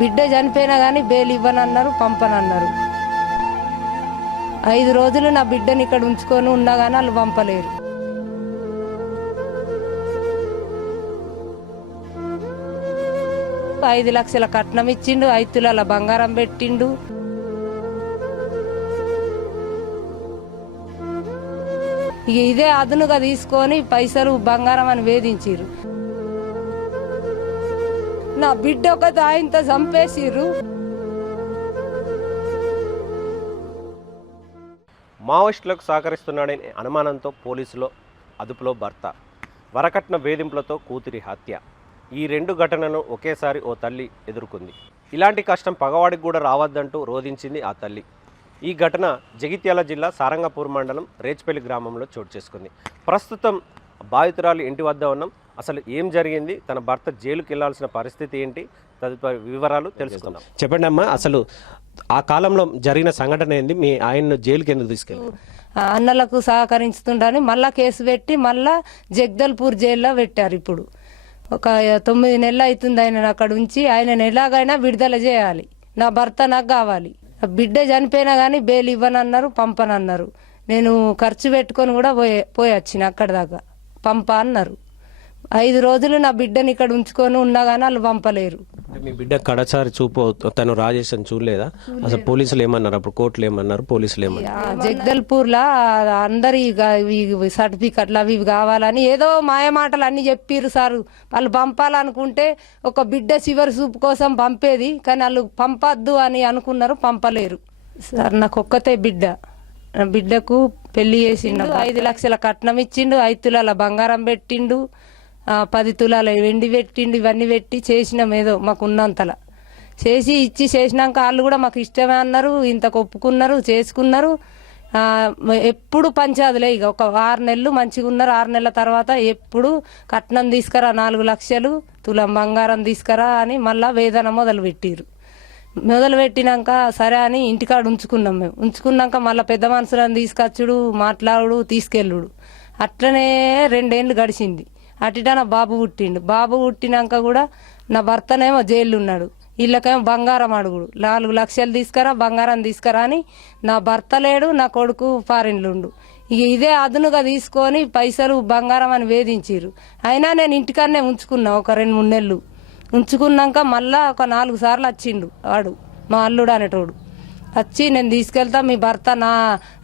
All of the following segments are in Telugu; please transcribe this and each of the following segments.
బిడ్డ చనిపోయినా కానీ బెయిల్ ఇవ్వనన్నారు పంపనన్నారు. ఐదు రోజులు నా బిడ్డని ఇక్కడ ఉంచుకొని ఉన్నా కానీ వాళ్ళు పంపలేరు. ఐదు లక్షల కట్నం ఇచ్చిండు ఐదు తులాల బంగారం పెట్టిండు. ఇక ఇదే అదునుగా తీసుకొని పైసలు బంగారం అని వేధించిర్రు. నా బిడ్డ ఒక దాయంత చంపేసిర్రు. మావోయిస్టులకు సహకరిస్తున్నాడనే అనుమానంతో పోలీసులో అదుపులో భర్త. వరకట్న వేధింపులతో కూతురి హత్య. ఈ రెండు ఘటనలను ఒకేసారి ఓ తల్లి ఎదుర్కొంది. ఇలాంటి కష్టం పగవాడికి కూడా రావద్దంటూ రోధించింది ఆ తల్లి. ఈ ఘటన జగిత్యాల జిల్లా సారంగపూర్ మండలం రేచ్పల్లి గ్రామంలో చోటు చేసుకుంది. ప్రస్తుతం బాధితురాలు ఇంటి వద్ద ఉన్నాం. అసలు ఏం జరిగింది? తన భర్త జైలుకి వెళ్ళాల్సిన పరిస్థితి ఏంటి? తదుపరి వివరాలు తెలుసుకుందాం. చెప్పండి అమ్మా అసలు ఆ కాలంలో జరిగిన సంఘటన ఏంది? మీ ఆయన్ను జైలుకి ఎందుకు తీసుకెళ్ళి ఆ అన్నలకు సహకరించుతుండని మళ్ళా కేసు పెట్టి మళ్ళా జగదల్పూర్ జైల్లో పెట్టారు ఇప్పుడు. ఒక తొమ్మిది నెలలు అవుతుంది ఆయన అక్కడ ఉంచి ఆయన ఎలాగైనా విడుదల చేయాలి. నా భర్త నాకు కావాలి. బిడ్డ చనిపోయినా కానీ బెయిల్ ఇవ్వనన్నారు పంపనన్నారు. నేను ఖర్చు పెట్టుకొని కూడా పోయే పోయొచ్చిన అక్కడ దాకా. పంప అన్నారు. ఐదు రోజులు నా బిడ్డని ఇక్కడ ఉంచుకొని ఉన్నా కానీ వాళ్ళు పంపలేరు. మీ బిడ్డ కడసారి చూపు తను రాజేష్ అని చూడలేదా? అసలు పోలీసులు ఏమన్నారు? అప్పుడు కోర్టులు ఏమన్నారు? పోలీసులు ఏమన్నారు? జగదల్పూర్ లా అందరి సర్టిఫికెట్లు అవి కావాలని ఏదో మాయ మాటలు అన్ని చెప్పిర్రు సార్. వాళ్ళు పంపాలనుకుంటే ఒక బిడ్డ చివరి చూపు కోసం పంపేది కానీ వాళ్ళు పంపద్దు అని అనుకున్నారు పంపలేరు. సార్ నాకు ఒక్కతే బిడ్డ. బిడ్డకు పెళ్ళి చేసిండు. ఐదు లక్షల కట్నం ఇచ్చిండు ఐదు తులాల బంగారం పెట్టిండు. పది తులాల వెండి పెట్టిండి ఇవన్నీ పెట్టి చేసినాం ఏదో మాకు ఉన్నంతలా చేసి ఇచ్చి చేసినాక వాళ్ళు కూడా మాకు ఇష్టమే అన్నారు ఇంత ఒప్పుకున్నారు చేసుకున్నారు. ఎప్పుడు పంచాదులే ఇక ఒక ఆరు నెలలు మంచిగా ఉన్నారు. ఆరు నెలల తర్వాత ఎప్పుడు కట్నం తీసుకురా నాలుగు లక్షలు తులం బంగారం తీసుకురా అని మళ్ళా వేదన మొదలు పెట్టిరు మొదలు పెట్టినాక సరే అని ఇంటికాడ ఉంచుకున్నాం మేము. ఉంచుకున్నాక మళ్ళీ పెద్ద మనుషులను తీసుకొచ్చుడు మాట్లాడు తీసుకెళ్ళుడు. అట్లనే రెండేళ్ళు గడిచింది. అటుట నా బాబు పుట్టిండు. బాబు పుట్టినాక కూడా నా భర్తనేమో జైలు ఉన్నాడు వీళ్ళకేమో బంగారం అడుగుడు. నాలుగు లక్షలు తీసుకురా బంగారం తీసుకురా అని నా భర్త లేడు నా కొడుకు ఫారిన్లుండు. ఇక ఇదే అదునుగా తీసుకొని పైసలు బంగారం అని వేధించిర్రు. అయినా నేను ఇంటికాడనే ఉంచుకున్నా ఒక రెండు మూడు నెలలు. ఉంచుకున్నాక మళ్ళా ఒక నాలుగు సార్లు వచ్చిండు వాడు మా అల్లుడు అనేటోడు. వచ్చి నేను తీసుకెళ్తా మీ భర్త నా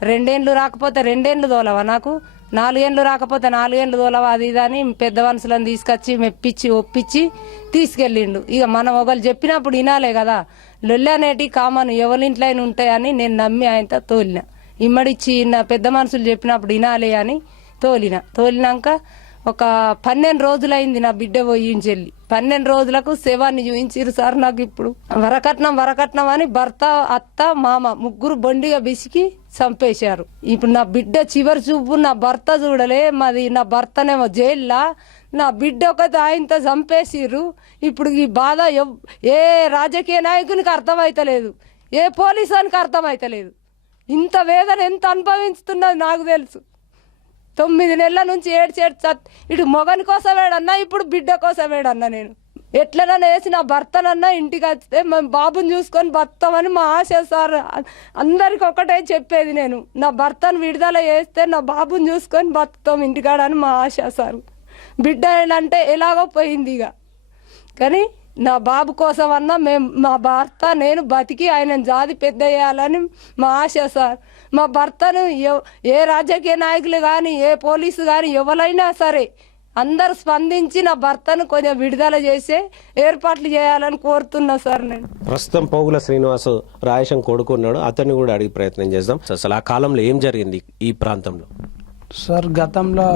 రెండేండ్లు రాకపోతే రెండేండ్లు తోలవా నాకు? నాలుగేండ్లు రాకపోతే నాలుగేండ్లు తోలవా అది ఇది అని పెద్ద మనుషులను తీసుకొచ్చి మెప్పించి ఒప్పించి తీసుకెళ్ళిండు. ఇక మనం ఒకరు చెప్పినప్పుడు వినాలే కదా. లొల్లి అనేటి కామన్ ఎవరింట్లో అయినా ఉంటాయని నేను నమ్మి ఆయనతో తోలిన. ఇమ్మడిచ్చి నా పెద్ద మనుషులు చెప్పినప్పుడు వినాలి అని తోలిన. తోలినాక ఒక పన్నెండు రోజులైంది నా బిడ్డ పోయించెల్లి పన్నెండు రోజులకు శవాన్ని చూపించారు సార్ నాకు ఇప్పుడు. వరకట్నం వరకట్నం అని భర్త అత్త మామ ముగ్గురు బొండిగా బిసికి చంపేశారు. ఇప్పుడు నా బిడ్డ చివరి చూపు నా భర్త చూడలే. మాది నా భర్తనేమో జైల్లో. నా బిడ్డ ఒక ఆయనతో చంపేసిర్రు. ఇప్పుడు ఈ బాధ ఎవ్- ఏ రాజకీయ నాయకునికి అర్థమైతలేదు. ఏ పోలీసానికి అర్థమైతలేదు. ఇంత వేదన ఎంత అనుభవిస్తున్నది నాకు తెలుసు. తొమ్మిది నెలల నుంచి ఏడ్చేడు చత్ ఇటు మొగని కోసమేడన్నా ఇప్పుడు బిడ్డ కోసమేడన్నా నేను. ఎట్లనన్నా వేసి నా భర్తనన్నా ఇంటికి వస్తే మేము బాబుని చూసుకొని బతామని మా ఆశ సార్ అందరికి ఒకటే చెప్పేది నేను. నా భర్తను విడుదల చేస్తే నా బాబుని చూసుకొని బతుకుతాం ఇంటికాడ అని మా ఆశ సార్. బిడ్డ అంటే ఎలాగో పోయింది ఇక. కానీ నా బాబు కోసం అన్నా మేము మా భర్త నేను బతికి ఆయన జాతి పెద్ద చేయాలని మా ఆశ సార్. మా భర్తను ఏ రాజకీయ నాయకులు కానీ ఏ పోలీసు కానీ ఎవరైనా సరే అందరు స్పందించి నా భర్తను కొంచెం విడుదల చేసే ఏర్పాట్లు చేయాలని కోరుతున్నా సార్ నేను. ప్రస్తుతం పోగుల శ్రీనివాస్ రాయశం కొడుకున్నాడు. అతన్ని కూడా అడిగి ప్రయత్నం చేద్దాం. అసలు ఆ కాలంలో ఏం జరిగింది ఈ ప్రాంతంలో? సార్ గతంలో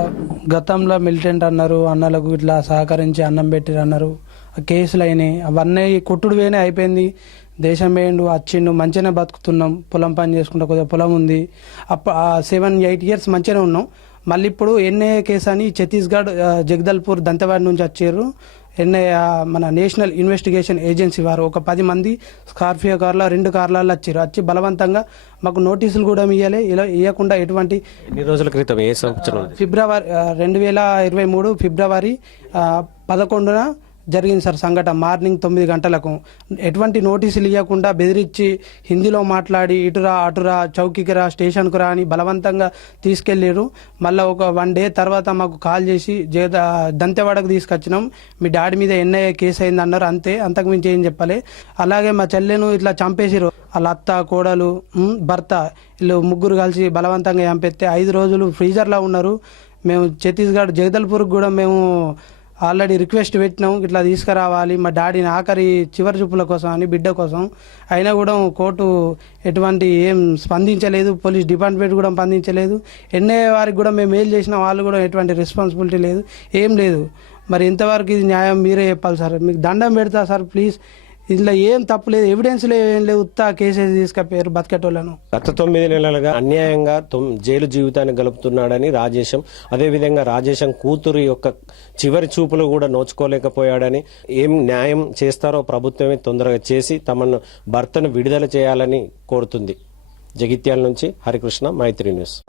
గతంలో మిలిటెంట్ అన్నారు అన్నలకు ఇట్లా సహకరించి అన్నం పెట్టిరు అన్నారు కేసులు అయినాయి. అవన్నీ కొట్టుడు వేనే అయిపోయింది. దేశం వేయండు వచ్చిండు మంచిగానే బతుకుతున్నాం. పొలం పని చేసుకుంటా కొద్దిగా పొలం ఉంది. అప్ప సెవెన్ ఎయిట్ ఇయర్స్ మంచిగానే ఉన్నాం. మళ్ళీ ఇప్పుడు ఎన్ఐఏ కేసు అని ఛత్తీస్గఢ్ జగదల్పూర్ దంతవాడి నుంచి వచ్చారు. ఎన్ఐఏ ఆ, మన నేషనల్ ఇన్వెస్టిగేషన్ ఏజెన్సీ వారు. ఒక పది మంది స్కార్పియో కార్లో రెండు కార్లలో వచ్చారు. వచ్చి బలవంతంగా మాకు నోటీసులు కూడా ఇవ్వాలి ఇలా ఇవ్వకుండా ఎటువంటి ఎన్ని రోజుల క్రితం? ఏ సంవత్సరం? ఫిబ్రవరి రెండు వేల ఇరవై మూడు ఫిబ్రవరి పదకొండున జరిగింది సార్ సంఘటన. మార్నింగ్ తొమ్మిది గంటలకు. ఎటువంటి నోటీసులు ఇవ్వకుండా బెదిరించి హిందీలో మాట్లాడి ఇటురా అటురా చౌకీకి రా స్టేషన్కు రా అని బలవంతంగా తీసుకెళ్ళారు మళ్ళీ ఒక వన్ డే తర్వాత మాకు కాల్ చేసి జగద దంతెవాడకు తీసుకొచ్చినాం. మీ డాడీ మీద ఎన్ఐఏ కేసు అయింది అన్నారు. అంతే అంతకుమించి ఏం చెప్పలే. అలాగే మా చెల్లెను ఇట్లా చంపేసిరు వాళ్ళ అత్త కోడలు భర్త వీళ్ళు ముగ్గురు కలిసి బలవంతంగా చంపెత్తే ఐదు రోజులు ఫ్రీజర్లో ఉన్నారు. మేము ఛత్తీస్గఢ్ జగదల్పూర్కి కూడా మేము ఆల్రెడీ రిక్వెస్ట్ పెట్టినాం ఇట్లా తీసుకురావాలి మా డాడీని ఆఖరి చివరి చూపుల కోసం అని బిడ్డ కోసం. అయినా కూడా కోర్టు ఎటువంటి ఏం స్పందించలేదు పోలీస్ డిపార్ట్మెంట్ కూడా స్పందించలేదు. ఎన్ఐఏ వారికి కూడా మేము మెయిల్ చేసిన వాళ్ళు కూడా ఎటువంటి రెస్పాన్సిబిలిటీ లేదు ఏం లేదు. మరి ఇంతవరకు ఇది న్యాయం మీరే చెప్పాలి సార్. మీకు దండం పెడతా సార్ ప్లీజ్. ఇందులో ఏం తప్పు లేదు ఎవిడెన్స్ లేవు ఏం లేవు ఉత్తా కేసెస్ తీసుకపోయారు బతికేటోళ్ళను. గత తొమ్మిది నెలలుగా అన్యాయంగా తొమ్- జైలు జీవితాన్ని గలుపుతున్నాడని రాజేశం అదేవిధంగా రాజేశం కూతురు యొక్క చివరి చూపులు కూడా నోచుకోలేకపోయాడని ఏం న్యాయం చేస్తారో ప్రభుత్వమే తొందరగా చేసి తమను భర్తను విడుదల చేయాలని కోరుతుంది. జగిత్యాల నుంచి హరికృష్ణ మైత్రి న్యూస్.